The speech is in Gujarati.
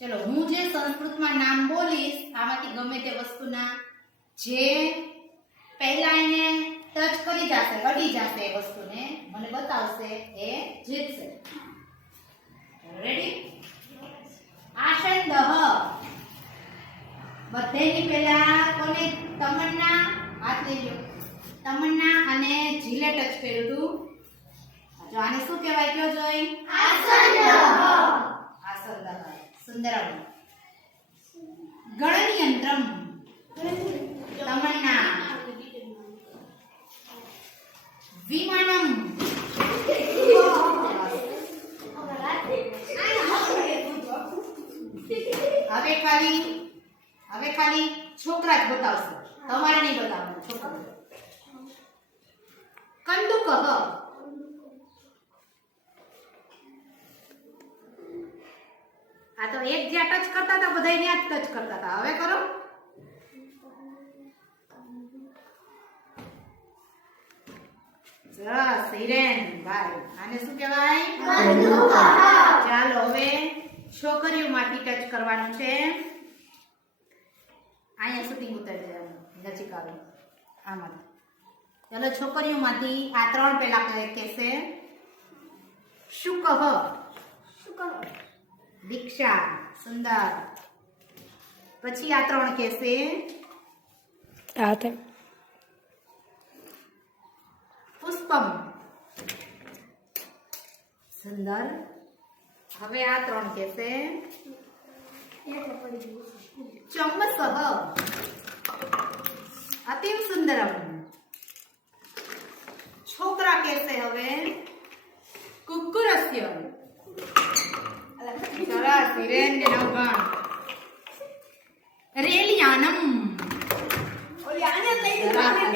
ચલો, હું જે સંસ્કૃતમાં નામ બોલીશ, આમાંથી ગમે તે વસ્તુના, જે પહેલા એને ટચ કરી જશે, અડી જશે એ વસ્તુને, મને બતાવશે, એ જીતશે. રેડી આસંદહ બધેની પહેલા કોને તમન્ના હાથ લઈ લો તમન્ના અને જીલે ટચ કર્યું હતું. જો આને શું કહેવાય, કયો જોઈ? સુંદરમ. ગણનયંત્રમ તમન્ના. વિમાનમ. હવે ખાલી હવે ખાલી છોકરા જ બતાવશે. તમારે નહીં બતાવવાનું, છોકરા. કંદુક આ તો એક જ્યાં ટચ કરતા હતા બધા ત્યાં જ ટચ કરતા હતા. હવે કરો. સરસ હિરેન ભાઈ આને શું કહેવાય? ચાલો હવે છોકરીઓમાંથી ટચ કરવાનું છે. અહીંયા શૂટિંગ ઉતારી દેવાનું નજીક આવે. આમાં. ચાલો છોકરીઓમાંથી આ ત્રણ પેલા કહે- કહેશે શું કહ? દીક્ષા સુંદર. પછી આ ત્રણ કહેશે આ તે. પુષ્પમ. સુંદર. હવે આ ત્રણ કહેશે ચમસહ અતિમ સુંદરમ. છોકરા કહેશે હવે? સરસ હિરેન ને નવગણ રેલિયાનમ સરસ.